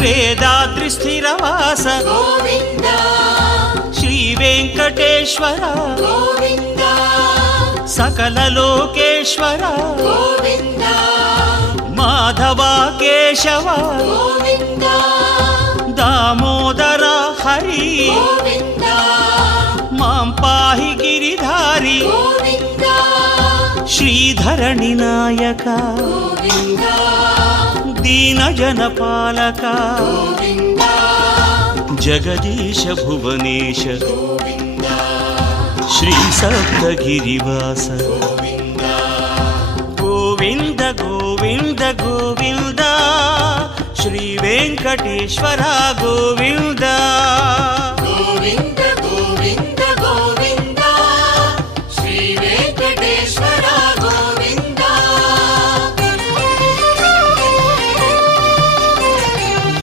వేదాద్రి స్థిరవాస గోవింద శ్రీ వెంకటేశ్వర గోవింద సకల లోకేశ్వర గోవింద మాధవ కేశవ గోవింద దామోదర హరి గోవింద మాం పాహి గిరిధారి గోవింద శ్రీధరణి నాయక గోవింద దీన జనపాలక గోవింద జగదీశ భువనేశ గోవింద శ్రీ సప్తగిరివాస గోవింద గోవింద గోవింద శ్రీ వెంకటేశ్వర గోవింద గోవింద